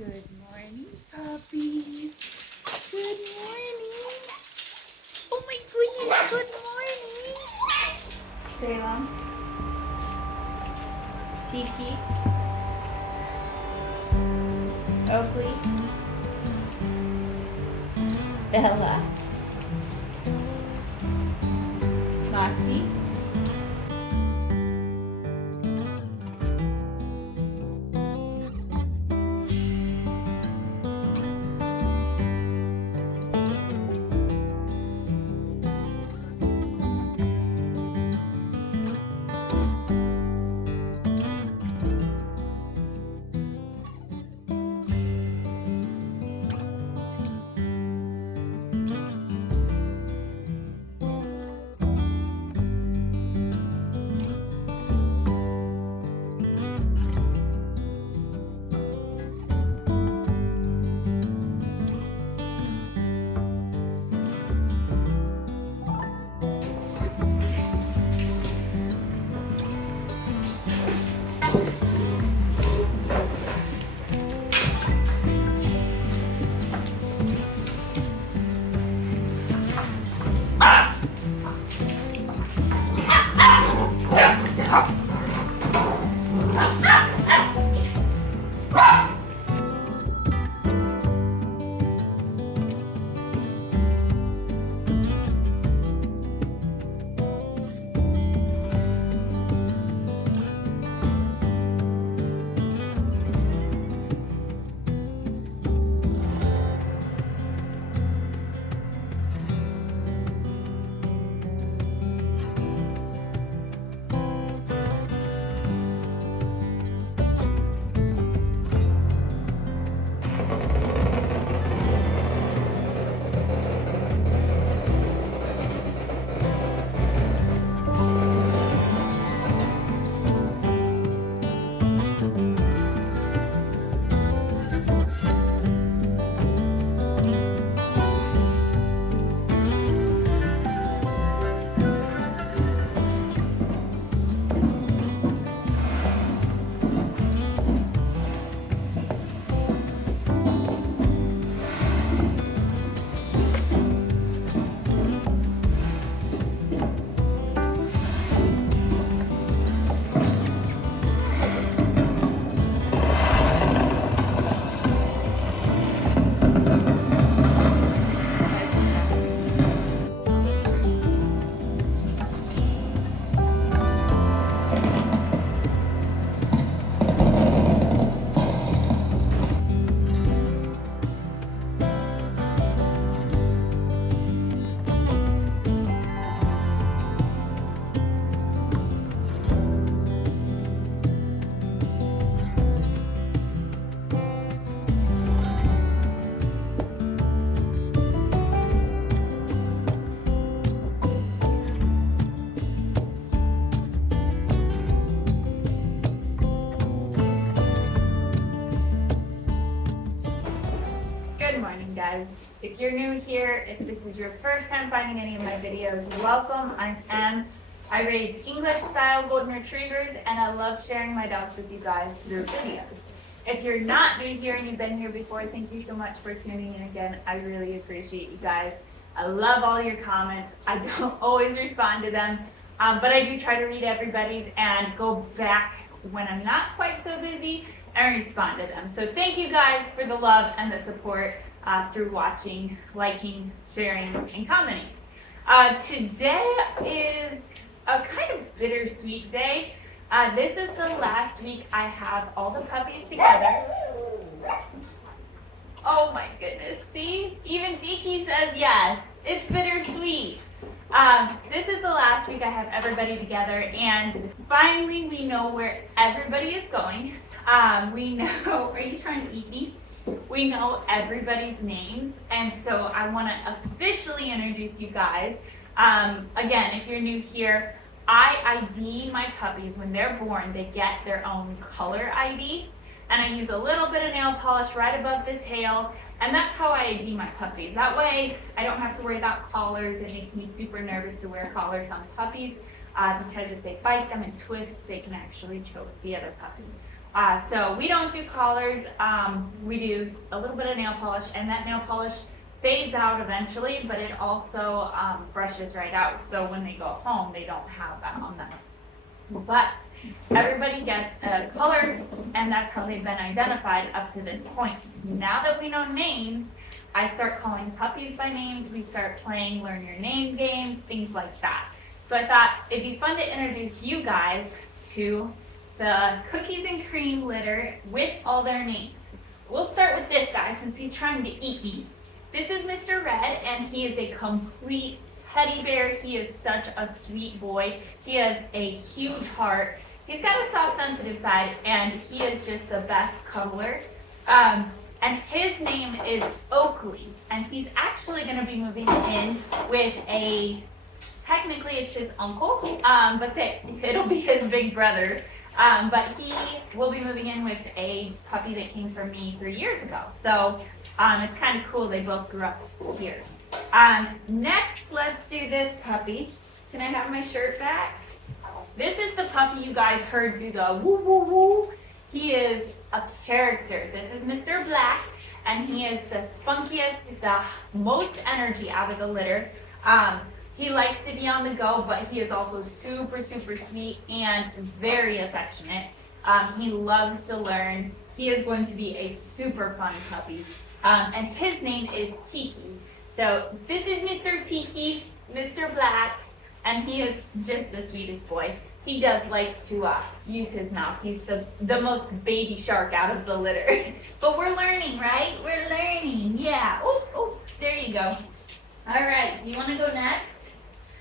Good morning, puppies. Good morning. Oh my goodness, good morning. Salem, Tiki, Oakley, Bella, Moxie, Good morning, guys. If you're new here, if this is your first time finding any of my videos, welcome. I'm Em. I raise English-style golden retrievers, and I love sharing my dogs with you guys through videos. If you're not new here and you've been here before, thank you so much for tuning in again. I really appreciate you guys. I love all your comments. I don't always respond to them, but I do try to read everybody's and go back when I'm not quite so busy and respond to them. So thank you guys for the love and the support through watching, liking, sharing, and commenting. Today is a kind of bittersweet day. This is the last week I have all the puppies together. Oh my goodness, see? Even Diki says yes. It's bittersweet. This is the last week I have everybody together, and finally we know where everybody is going. We know, are you trying to eat me? We know everybody's names, and so I want to officially introduce you guys. Again, if you're new here, I ID my puppies when they're born. They get their own color ID, and I use a little bit of nail polish right above the tail, and that's how I ID my puppies. That way, I don't have to worry about collars. It makes me super nervous to wear collars on puppies because if they bite them and twist, they can actually choke the other puppy. So we don't do collars. We do a little bit of nail polish, and that nail polish fades out eventually, but it also brushes right out. So when they go home, they don't have that on them. But everybody gets a color, and that's how they've been identified up to this point. Now that we know names, I start calling puppies by names. We start playing learn your name games, things like that. So I thought it'd be fun to introduce you guys to the cookies and cream litter with all their names. We'll start with this guy since he's trying to eat me. This is Mr. Red, and he is a complete teddy bear. He is such a sweet boy. He has a huge heart. He's got a soft, sensitive side, and he is just the best cuddler. And his name is Oakley, and he's actually going to be moving in with technically it's his uncle, but it'll be his big brother. But he will be moving in with a puppy that came from me 3 years ago. So it's kind of cool. They both grew up here. Next, let's do this puppy. Can I have my shirt back? This is the puppy you guys heard do the woo woo woo. He is a character. This is Mr. Black, and he is the spunkiest, the most energy out of the litter. He likes to be on the go, but he is also super, super sweet and very affectionate. He loves to learn. He is going to be a super fun puppy. And his name is Tiki. So this is Mr. Tiki, Mr. Black, and he is just the sweetest boy. He does like to use his mouth. He's the most baby shark out of the litter. But we're learning, right? We're learning. Yeah. Oh, there you go. All right. Do you want to go next?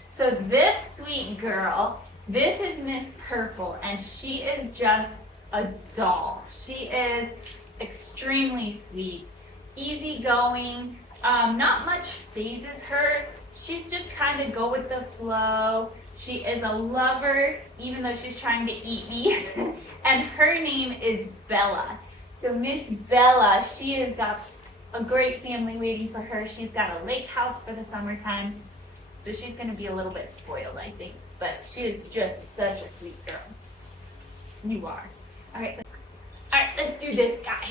So this sweet girl, this is Miss Purple, and she is just a doll. She is extremely sweet, easygoing. Not much phases her. She's just kind of go with the flow. She is a lover, even though she's trying to eat me. And her name is Bella. So Miss Bella, she has got a great family waiting for her. She's got a lake house for the summertime. So she's going to be a little bit spoiled, I think. But she is just such a sweet girl. You are. All right, let's do this guy.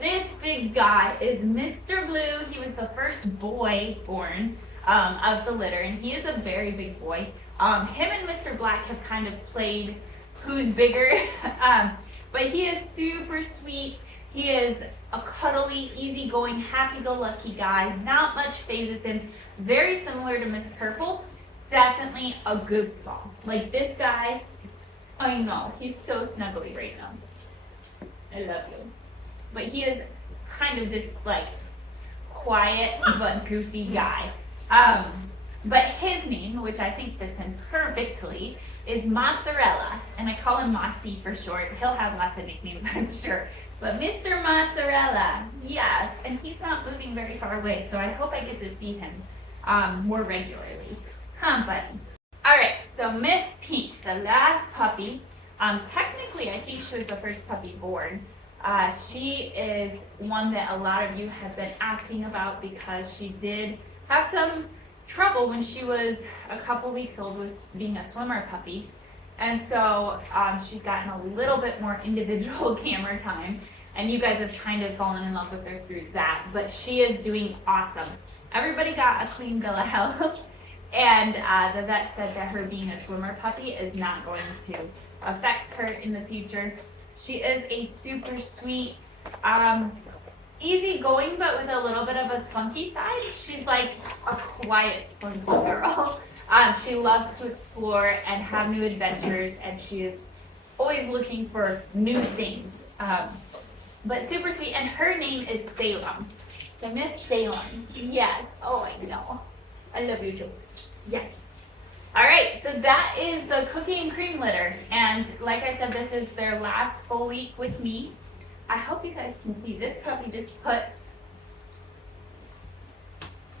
This big guy is Mr. Blue. He was the first boy born of the litter, and he is a very big boy. Him and Mr. Black have kind of played who's bigger, but he is super sweet. He is a cuddly, easygoing, happy-go-lucky guy. Not much phases him. Very similar to Miss Purple. Definitely a goofball. Like this guy, I know, he's so snuggly right now. I love you. But he is kind of this like quiet but goofy guy. But his name, which I think fits him perfectly, is Mozzarella. And I call him Mozzie for short. He'll have lots of nicknames, I'm sure. But Mr. Mozzarella, yes. And he's not moving very far away, so I hope I get to see him more regularly. Buddy? All right, so Miss Pink, the last puppy. Technically, I think she was the first puppy born. She is one that a lot of you have been asking about because she did have some trouble when she was a couple weeks old with being a swimmer puppy. And so she's gotten a little bit more individual camera time, and you guys have kind of fallen in love with her through that, but she is doing awesome. Everybody got a clean bill of health, and the vet said that her being a swimmer puppy is not going to affect her in the future. She is a super sweet, easygoing, but with a little bit of a spunky side. She's like a quiet, spunky girl. She loves to explore and have new adventures, and she is always looking for new things. But super sweet, and her name is Salem. So Miss Salem, yes. Oh, I know. I love you too. Yes. All right, so that is the cookie and cream litter. And like I said, this is their last full week with me. I hope you guys can see this puppy just put,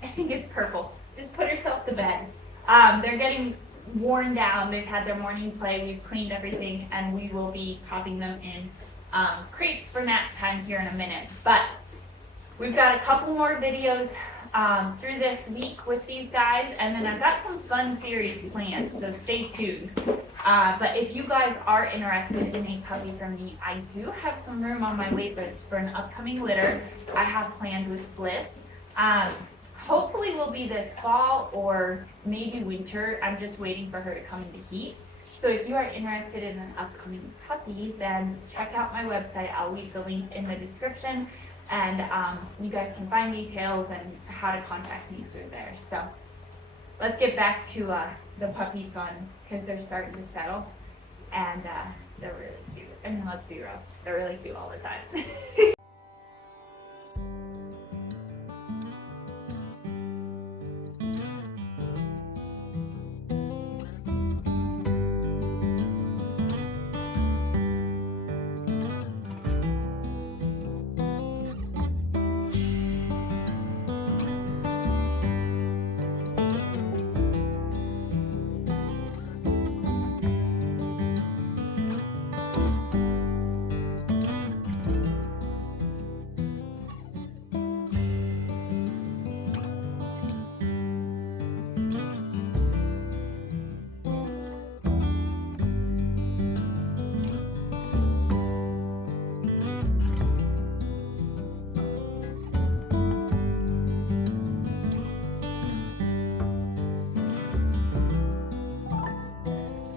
I think it's purple, just put herself to bed. They're getting worn down. They've had their morning play. We've cleaned everything, and we will be popping them in crates for nap time here in a minute. But we've got a couple more videos through this week with these guys, and then I've got some fun series planned, so stay tuned. But if you guys are interested in a puppy from me, I do have some room on my wait list for an upcoming litter I have planned with Bliss. Hopefully will be this fall or maybe winter. I'm just waiting for her to come into heat. So if you are interested in an upcoming puppy, then check out my website. I'll leave the link in the description, and you guys can find details and how to contact me through there. So let's get back to the puppy fun, because they're starting to settle, and they're really cute. I mean, let's be real, they're really cute all the time.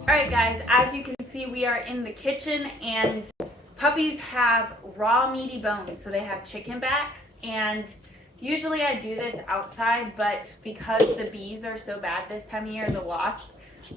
Alright guys, as you can see, we are in the kitchen, and puppies have raw meaty bones, so they have chicken backs, and usually I do this outside, but because the bees are so bad this time of year, the wasp,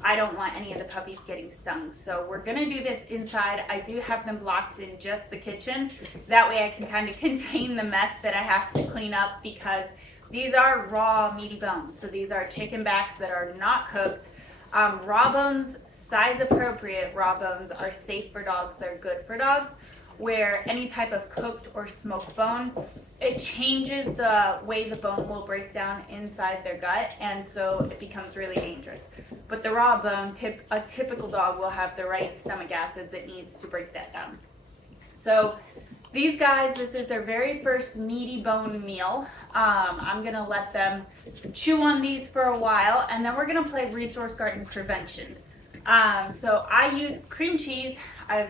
I don't want any of the puppies getting stung. So we're gonna do this inside. I do have them blocked in just the kitchen. That way I can kind of contain the mess that I have to clean up, because these are raw meaty bones. So these are chicken backs that are not cooked. Raw bones, size appropriate raw bones, are safe for dogs. They're good for dogs. Where any type of cooked or smoked bone, it changes the way the bone will break down inside their gut, and so it becomes really dangerous. But the raw bone, a typical dog will have the right stomach acids it needs to break that down. So these guys, this is their very first meaty bone meal. I'm gonna let them chew on these for a while, and then we're gonna play resource garden prevention. So I use cream cheese.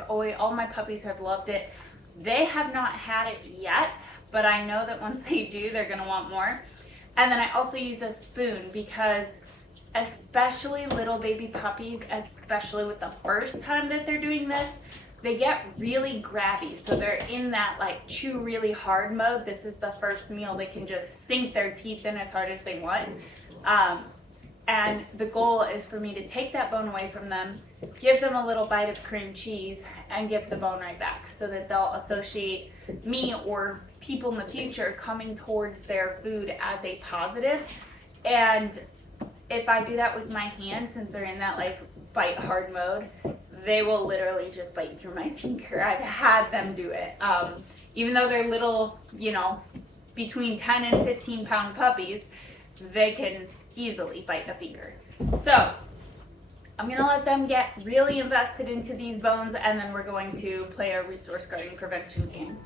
All my puppies have loved it. They have not had it yet, but I know that once they do, they're gonna want more. And then I also use a spoon, because especially little baby puppies, especially with the first time that they're doing this, they get really grabby. So they're in that like chew really hard mode. This is the first meal they can just sink their teeth in as hard as they want. And the goal is for me to take that bone away from them, give them a little bite of cream cheese, and give the bone right back, so that they'll associate me or people in the future coming towards their food as a positive. And if I do that with my hand, since they're in that like bite hard mode, they will literally just bite through my finger. I've had them do it. Even though they're little, between 10 and 15 pound puppies, they can easily bite a finger. So I'm gonna let them get really invested into these bones, and then we're going to play a resource garden prevention game.